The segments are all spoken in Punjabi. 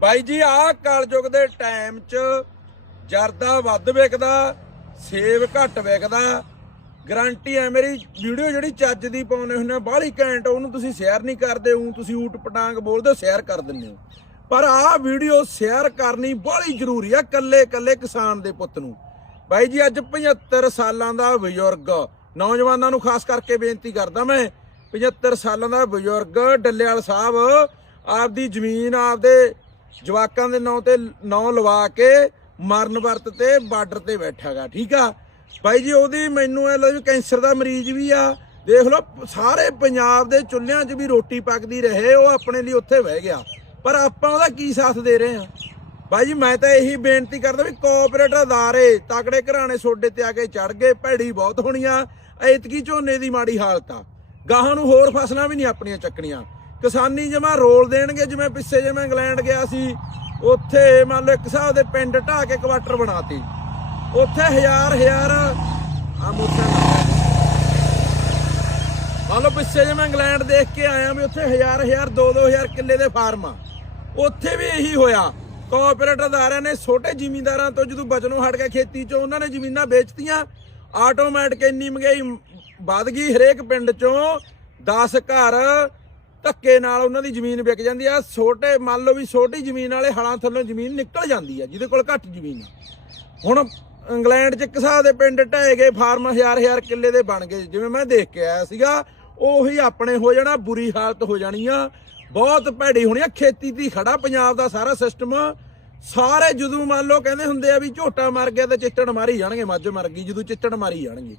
ਬਾਈ ਜੀ, ਆਹ ਕਲਯੁਗ ਦੇ ਟਾਈਮ 'ਚ ਜਰਦਾ ਵੱਧ ਵਿਕਦਾ ਸੇਬ ਘੱਟ ਵਿਕਦਾ। ਗਰੰਟੀ ਹੈ ਮੇਰੀ ਵੀਡੀਓ ਜਿਹੜੀ ਚੱਜ ਦੀ ਪਾਉਨੇ ਹੁੰਦੇ ਬਾਹਲੀ ਘੈਂਟ ਉਹਨੂੰ ਤੁਸੀਂ ਸ਼ੇਅਰ ਨਹੀਂ ਕਰਦੇ ਹੂੰ ਤੁਸੀਂ ਊਟ ਪਟਾਂਗ ਬੋਲਦੇ ਹੋ ਸ਼ੇਅਰ ਕਰ ਦਿੰਦੇ ਹੋ। ਪਰ ਆਹ ਵੀਡੀਓ ਸ਼ੇਅਰ ਕਰਨੀ ਬਾਹਲੀ ਜ਼ਰੂਰੀ ਆ ਕੱਲੇ ਕੱਲੇ ਕਿਸਾਨ ਦੇ ਪੁੱਤ ਨੂੰ। ਬਾਈ ਜੀ, ਅੱਜ 75 ਸਾਲਾਂ ਦਾ ਬਜ਼ੁਰਗ, ਨੌਜਵਾਨਾਂ ਨੂੰ ਖਾਸ ਕਰਕੇ ਬੇਨਤੀ ਕਰਦਾ ਮੈਂ 75 ਸਾਲਾਂ ਦਾ ਬਜ਼ੁਰਗ, ਡੱਲੇਵਾਲ ਸਾਹਿਬ, ਆਪਦੀ ਜ਼ਮੀਨ, ਆਪਦੇ ਜਵਾਕਾਂ ਦੇ ਨਾਂ ਤੇ ਨਾਂ ਲਵਾ ਕੇ ਮਰਨ ਵਰਤ ਤੇ ਬਾਰਡਰ ਤੇ ਬੈਠਾਗਾ, ਠੀਕ ਆ? ਬਾਈ ਜੀ, ਉਹਦੀ ਮੈਨੂੰ ਇਹ ਲੱਗਦਾ ਵੀ ਕੈਂਸਰ ਦਾ ਮਰੀਜ਼ ਵੀ ਆ। ਦੇਖ ਲਓ, ਸਾਰੇ ਪੰਜਾਬ ਦੇ ਚੁੱਲ੍ਹਿਆਂ 'ਚ ਵੀ ਰੋਟੀ ਪੱਕਦੀ ਰਹੇ, ਉਹ ਆਪਣੇ ਲਈ ਉੱਥੇ ਬਹਿ ਗਿਆ। ਪਰ ਆਪਾਂ ਉਹਦਾ ਕੀ ਸਾਥ ਦੇ ਰਹੇ ਆ? ਬਾਈ ਜੀ, ਮੈਂ ਤਾਂ ਇਹੀ ਬੇਨਤੀ ਕਰਦਾ ਵੀ ਕੋਆਪਰੇਟ ਅਦਾਰੇ, ਤਕੜੇ ਘਰਾਣੇ ਸੋਡੇ ਤੇ ਆ ਕੇ ਚੜ ਗਏ, ਭੈੜੀ ਬਹੁਤ ਹੋਣੀਆਂ ਐਤਕੀ ਝੋਨੇ ਦੀ ਮਾੜੀ ਹਾਲਤ ਆ। ਗਾਹਾਂ ਨੂੰ ਹੋਰ ਫਸਲਾਂ ਵੀ ਨਹੀਂ ਆਪਣੀਆਂ ਚੱਕਣੀਆਂ। ਕਿਸਾਨੀ ਜਮਾ ਰੋਲ ਦੇਣਗੇ, ਜਿਵੇਂ ਪਿੱਛੇ ਜੇ ਇੰਗਲੈਂਡ ਗਿਆ ਸੀ, ਉੱਥੇ ਮੰਨ ਲਓ ਇੱਕ ਹਿਸਾਬ ਦੇ ਪਿੰਡ ਢਾਹ ਕੇ ਕੁਆਟਰ ਬਣਾਤੀ। ਉੱਥੇ ਹਜ਼ਾਰ ਹਜ਼ਾਰ ਆ ਮੋਟਰ ਮੰਨ ਲਓ ਪਿੱਛੇ ਜੇ ਇੰਗਲੈਂਡ ਦੇਖ ਕੇ ਆਇਆ ਵੀ ਉੱਥੇ ਹਜ਼ਾਰ ਹਜ਼ਾਰ 2-2000 ਕਿੱਲੇ ਦੇ ਫਾਰਮ ਆ। ਉੱਥੇ ਵੀ ਇਹੀ ਹੋਇਆ। ਕੋਆਪਰੇਟਿਵ ਅਦਾਰਿਆਂ ਨੇ ਛੋਟੇ ਜ਼ਿਮੀਂਦਾਰਾਂ ਤੋਂ ਜਦੋਂ ਬਚਨੋਂ ਹਟ ਕੇ ਖੇਤੀ 'ਚੋਂ ਉਹਨਾਂ ਨੇ ਜ਼ਮੀਨਾਂ ਵੇਚਤੀਆਂ ਆਟੋਮੈਟਿਕ ਇੰਨੀ ਮਹਿੰਗਾਈ ਵੱਧ ਗਈ ਹਰੇਕ ਪਿੰਡ 'ਚੋਂ। 10 ਘਰ ਧੱਕੇ ਨਾਲ ਉਹਨਾਂ ਦੀ ਜ਼ਮੀਨ ਵਿਕ ਜਾਂਦੀ ਆ। ਛੋਟੇ, ਮੰਨ ਲਓ ਵੀ ਛੋਟੀ ਜ਼ਮੀਨ ਵਾਲੇ ਹਲਾਂ ਥੱਲੋਂ ਜ਼ਮੀਨ ਨਿਕਲ ਜਾਂਦੀ ਆ, ਜਿਹਦੇ ਕੋਲ ਘੱਟ ਜ਼ਮੀਨ ਆ। ਹੁਣ ਇੰਗਲੈਂਡ 'ਚ ਇੱਕ ਹਿਸਾਬ ਦੇ ਪਿੰਡ ਢਹਿ ਗਏ, ਫਾਰਮ ਹਜ਼ਾਰ ਹਜ਼ਾਰ ਕਿੱਲੇ ਦੇ ਬਣ ਗਏ। ਜਿਵੇਂ ਮੈਂ ਦੇਖ ਕੇ ਆਇਆ ਸੀਗਾ, ਉਹੀ ਆਪਣੇ ਹੋ ਜਾਣਾ, ਬੁਰੀ ਹਾਲਤ ਹੋ ਜਾਣੀ ਆ। ਬਹੁਤ ਭੈੜੀ ਹੋਣੀ ਆ, ਖੇਤੀ ਦੀ ਖੜਾ ਪੰਜਾਬ ਦਾ ਸਾਰਾ ਸਿਸਟਮ ਸਾਰੇ ਜਦੋਂ ਮੰਨ ਲਓ ਕਹਿੰਦੇ ਹੁੰਦੇ ਆ ਵੀ ਝੋਟਾ ਮਰ ਗਿਆ ਤੇ ਚਿੱਟੜ ਮਾਰੀ ਜਾਣਗੇ, ਮੱਝ ਮਰ ਗਈ, ਜਦੋਂ ਚਿੱਟੜ ਮਾਰੀ ਜਾਣਗੇ।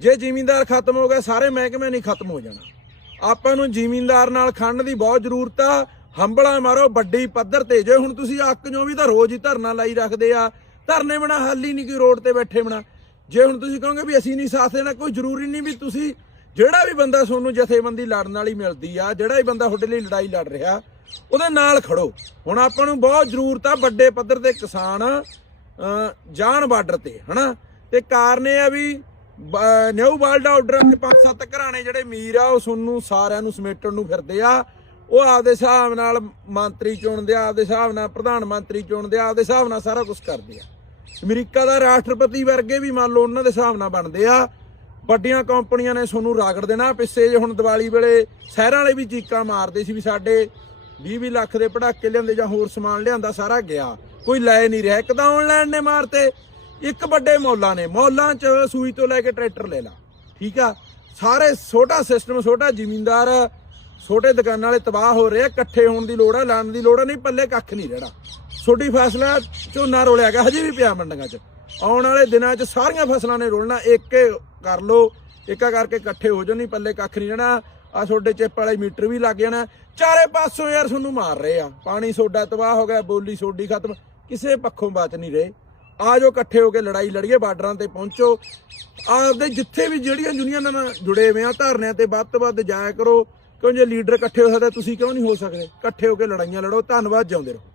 ਜੇ ਜ਼ਿਮੀਂਦਾਰ ਖਤਮ ਹੋ ਗਿਆ, ਸਾਰੇ ਮਹਿਕਮੇ ਨਹੀਂ ਖਤਮ ਹੋ ਜਾਣਾ। ਆਪਾਂ ਨੂੰ ਜ਼ਿਮੀਂਦਾਰ ਨਾਲ ਖੰਡ ਦੀ ਬਹੁਤ ਜ਼ਰੂਰਤ ਆ। ਹੰਬਲਾ ਮਾਰੋ ਵੱਡੀ ਪੱਧਰ ਤੇ। ਜੇ ਹੁਣ ਤੁਸੀਂ ਅੱਕ ਜੋ ਵੀ ਤਾਂ ਰੋਜ਼ ਹੀ ਧਰਨਾ ਲਾਈ ਰੱਖਦੇ ਆ। ਧਰਨੇ ਬਣਾ ਹੱਲ ਹੀ ਨਹੀਂ ਕੋਈ ਰੋਡ ਤੇ ਬੈਠੇ ਬਣਾ ਜੇ ਹੁਣ ਤੁਸੀਂ ਕਹੋਗੇ ਵੀ ਅਸੀਂ ਨਹੀਂ ਸਾਥ ਦੇਣਾ ਕੋਈ ਜ਼ਰੂਰੀ ਨਹੀਂ ਵੀ ਤੁਸੀਂ ਜਿਹੜਾ ਵੀ ਬੰਦਾ ਤੁਹਾਨੂੰ ਜਥੇਬੰਦੀ ਲੜਨ ਵਾਲੀ ਮਿਲਦੀ ਆ ਜਿਹੜਾ ਵੀ ਬੰਦਾ ਤੁਹਾਡੇ ਲਈ ਲੜਾਈ ਲੜ ਰਿਹਾ ਉਹਦੇ ਨਾਲ ਖੜੋ। ਹੁਣ ਆਪਾਂ ਨੂੰ ਬਹੁਤ ਜ਼ਰੂਰਤ ਆ ਵੱਡੇ ਪੱਧਰ ਤੇ ਕਿਸਾਨ ਅਹ, ਜਾਣ ਬਾਰਡਰ ਤੇ ਹਨਾ? ਤੇ ਕਾਰਨ ਇਹ ਆ ਵੀ ਨਿਊ ਵਰਲਡ ਆਰਡਰ ਦੇ ਪੰਜ ਸੱਤ ਘਰਾਣੇ ਜਿਹੜੇ ਅਮੀਰ ਆ, ਉਹ ਤੁਹਾਨੂੰ ਸਾਰਿਆਂ ਨੂੰ ਸਮੇਟਣ ਨੂੰ ਫਿਰਦੇ ਆ। ਉਹ ਆਪਦੇ ਹਿਸਾਬ ਨਾਲ ਮੰਤਰੀ ਚੁਣਦੇ ਆ, ਆਪਦੇ ਹਿਸਾਬ ਨਾਲ ਪ੍ਰਧਾਨ ਮੰਤਰੀ ਚੁਣਦੇ ਆ, ਆਪਦੇ ਹਿਸਾਬ ਨਾਲ ਸਾਰਾ ਕੁਝ ਕਰਦੇ ਆ। ਅਮਰੀਕਾ ਦਾ ਰਾਸ਼ਟਰਪਤੀ ਵਰਗੇ ਵੀ ਮੰਨ ਲਓ ਉਹਨਾਂ ਦੇ ਹਿਸਾਬ ਨਾਲ ਬਣਦੇ ਆ। ਵੱਡੀਆਂ ਕੰਪਨੀਆਂ ਨੇ ਸੋਨੂੰ ਰਾਗੜ ਦੇਣਾ। ਪਿੱਛੇ ਜੇ ਹੁਣ ਦੀਵਾਲੀ ਵੇਲੇ ਸ਼ਹਿਰਾਂ ਵਾਲੇ ਵੀ ਚੀਕਾਂ ਮਾਰਦੇ ਸੀ ਵੀ ਸਾਡੇ 20-20 ਲੱਖ ਦੇ ਪੜਾਕੇ ਲਿਆਂਦੇ ਜਾਂ ਹੋਰ ਸਮਾਨ ਲਿਆਂਦਾ, ਸਾਰਾ ਗਿਆ। ਕੋਈ ਲੈ ਨਹੀਂ ਰਿਹਾ। ਇੱਕ ਤਾਂ ਆਨਲਾਈਨ ਨੇ ਮਾਰਤੇ। ਇੱਕ ਵੱਡੇ ਮੌਲਾਂ ਨੇ, ਮੌਲਾਂ 'ਚ ਸੂਈ ਤੋਂ ਲੈ ਕੇ ਟਰੈਕਟਰ ਲੈ ਲਾ, ਠੀਕ ਆ? ਸਾਰੇ ਛੋਟਾ ਸਿਸਟਮ ਛੋਟਾ ਜ਼ਿਮੀਂਦਾਰ ਛੋਟੇ ਦੁਕਾਨਾਂ ਵਾਲੇ ਤਬਾਹ ਹੋ ਰਹੇ ਆ, ਇਕੱਠੇ ਹੋਣ ਦੀ ਲੋੜ ਆ ਲਾਣ ਦੀ ਲੋੜ ਆ, ਨਹੀਂ ਪੱਲੇ ਕੱਖ ਨਹੀਂ ਰਹਿਣਾ। ਛੋਟੀ ਫਸਲਾ ਝੋਨਾ ਰੋਲਿਆ ਗਿਆ, ਹਜੇ ਵੀ ਪਿਆ ਮੰਡੀਆਂ 'ਚ। ਆਉਣ ਵਾਲੇ ਦਿਨਾਂ 'ਚ ਸਾਰੀਆਂ ਫਸਲਾਂ ਨੇ ਰੋਲਣਾ, ਇੱਕ ਕਰ ਲੋ ਇੱਕਾ ਕਰਕੇ ਇਕੱਠੇ ਹੋ ਜਾਓ, ਨਹੀਂ ਪੱਲੇ ਕੱਖ ਨਹੀਂ ਰਹਿਣਾ। ਆ ਤੁਹਾਡੇ ਚਿੱਪ ਵਾਲੇ ਮੀਟਰ ਵੀ ਲੱਗ ਜਾਣਾ। ਚਾਰੇ ਪਾਸੋਂ ਯਾਰ ਤੁਹਾਨੂੰ ਮਾਰ ਰਹੇ ਆ। ਪਾਣੀ ਸੋਡਾ ਤਬਾਹ ਹੋ ਗਿਆ, ਬੋਲੀ ਸੋਡੀ ਖਤਮ। ਕਿਸੇ ਪੱਖੋਂ ਬਚ ਨਹੀਂ ਰਹੇ। ਆ ਜਾਓ ਇਕੱਠੇ ਹੋ ਕੇ ਲੜਾਈ ਲੜੀਏ, ਬਾਰਡਰਾਂ ਤੇ ਪਹੁੰਚੋ। ਆਪਦੇ ਜਿੱਥੇ ਵੀ ਜਿਹੜੀਆਂ ਯੂਨੀਅਨਾਂ ਨਾਲ ਜੁੜੇ ਹੋਏ ਆ, ਧਰਨਿਆਂ ਤੇ ਵੱਧ ਤੋਂ ਵੱਧ ਜਾਇਆ ਕਰੋ। ਕਿਉਂ ਜੇ ਲੀਡਰ ਇਕੱਠੇ ਹੋ ਸਕਦੇ, ਤੁਸੀਂ ਕਿਉਂ ਨਹੀਂ ਹੋ ਸਕਦੇ? ਇਕੱਠੇ ਹੋ ਕੇ ਲੜਾਈਆਂ ਲੜੋ, ਧੰਨਵਾਦ, ਜਿਉਂਦੇ ਰਹੋ।